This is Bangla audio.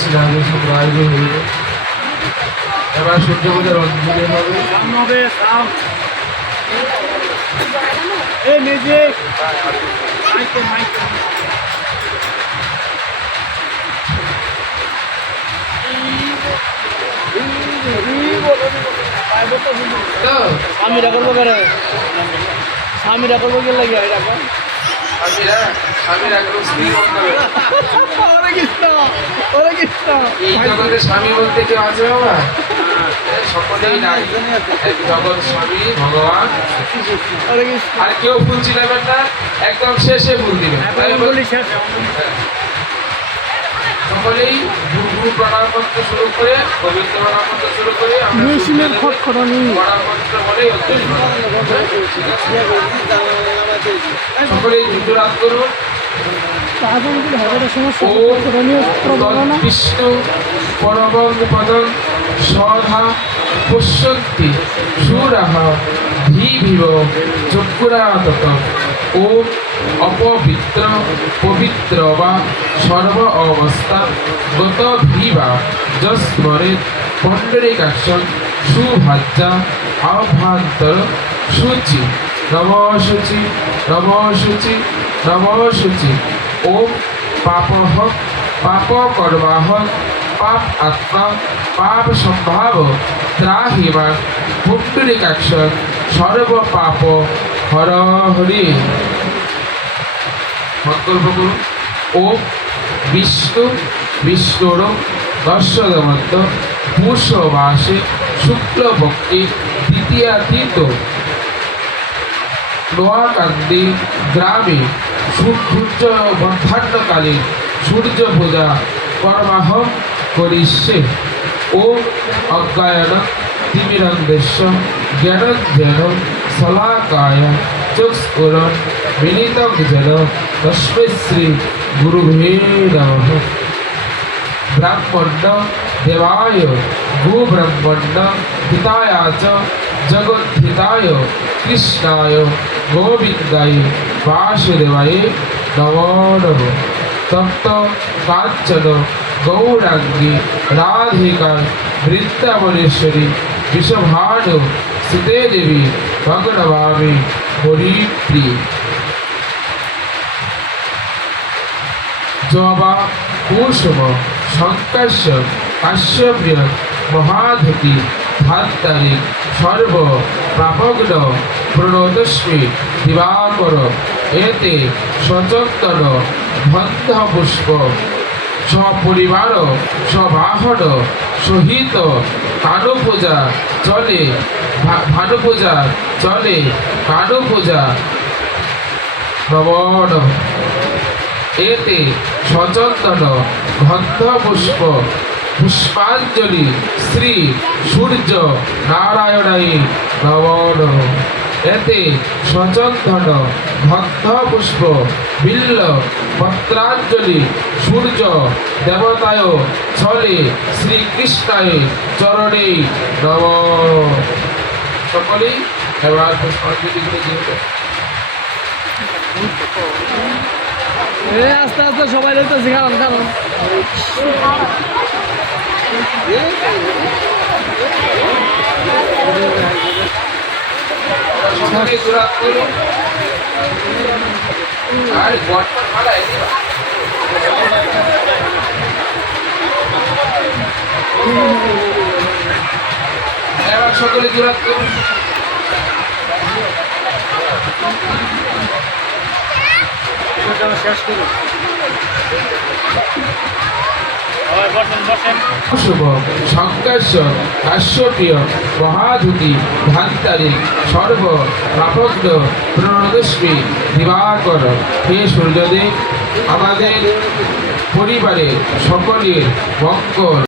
স্নানের সময় আয়োজন হইল। এবার সূর্য পূজার অঞ্জলি হবে। স্বামীরা করবো করে স্বামীরা করবো কে লাগে এই জগতে স্বামী বলতে কেউ আছে বাবা? সকলেই নাই, এক জগৎ স্বামী ভগবান। আর কেউ ফুল চিনাবেন না, একদম শেষে ফুল দিবেন। সকলেই গুরু প্রণাম করতে শুরু করে, গোবিন্দ প্রণাম করতে শুরু করে সকলেই যুদ্ধরাত করুন। বিষ্ণু পরমং পদং সধা পশ্যন্তি সুরাহ ধীভিব চক্ষুরাতত। ওম অপবিত্র পবিত্র বা সর্ব অবস্থা গত ভিবা যস্মরেত পণ্ডরিকাক্ষং সুভাজ্যা আভ্যন্তর শুচি নম শুচি নম শুচি নম শুচি। ওম পাপহ পাপ কর্মাহ পাপ আত্মা পাপ সম্ভাব ত্রাহিমা পুণ্ডরিকাক্ষং সর্ব পাপ হর হরি। সংকল্প করুন। ওম বিষ্ণু বিষ্ণুর দশদমন্ত পুষ মাসে শুক্লপক্ষে দ্বিতীয়া তীর্থ নোয়াকান্দি গ্রামে সূর্য বর্ধান্নকালীন সূর্য পূজা কর্মাহম করিষ্যে। ওম অজ্ঞায়ন তিমিরন্দেশ্য জ্ঞানঞ্জন শলাকায় চক্ষুরন মিলিতং যেন তস্मै শ্রী গুরুভে নমঃ। ব্রাহ্মণ্য দেবায় গোব্রাহ্মণ্য হিতায় চ জগদ্ধিতায় কৃষ্ণায় গোবিন্দায় বাসুদেবায় নমো নমঃ। তপ্ত কাঞ্চন গৌরাঙ্গী রাধিকায় বৃন্দাবনেশ্বরী বিষভানু সুতে দেবী ভগনভামি হরিপ্রিয়। জবা কুসুম শঙ্কর্ষ কাশ্যপ্য মহাধুতি ধাত্তারি সর্ব প্রাপগ্ন প্রণতস্মি দিবাকর। এতে সচন্দন বন্ধ পুষ্প সপরিবার সবাহন সহিত কানু পূজা চলে, ভানু পূজা চলে, কানু পূজা নমন। এতে সচন্দন গন্ধ পুষ্প পুষ্পাঞ্জলি শ্রী সূর্য নারায়ণায় নমন। এতে সচন্দন গন্ধ পুষ্প বিল্ল পত্রাঞ্জলি সূর্য দেবতায় চলে, শ্রীকৃষ্ণায় চরণে নম। সকলেই এবার পুষ্পাঞ্জলি করে দিয়ে আস্তে আস্তে সবাই দেখতেছি কারণ এবার সকলে দূরাত করুন। শেষ করুন। শুভ সংকর্ষ কাশ্যপীয় মহাধুতি ধান্তারি সর্ব প্রাপগ্ন প্রণতস্মি দিবাকর। হে সূর্যদেব, আমাদের পরিবারের সকলের মঙ্গল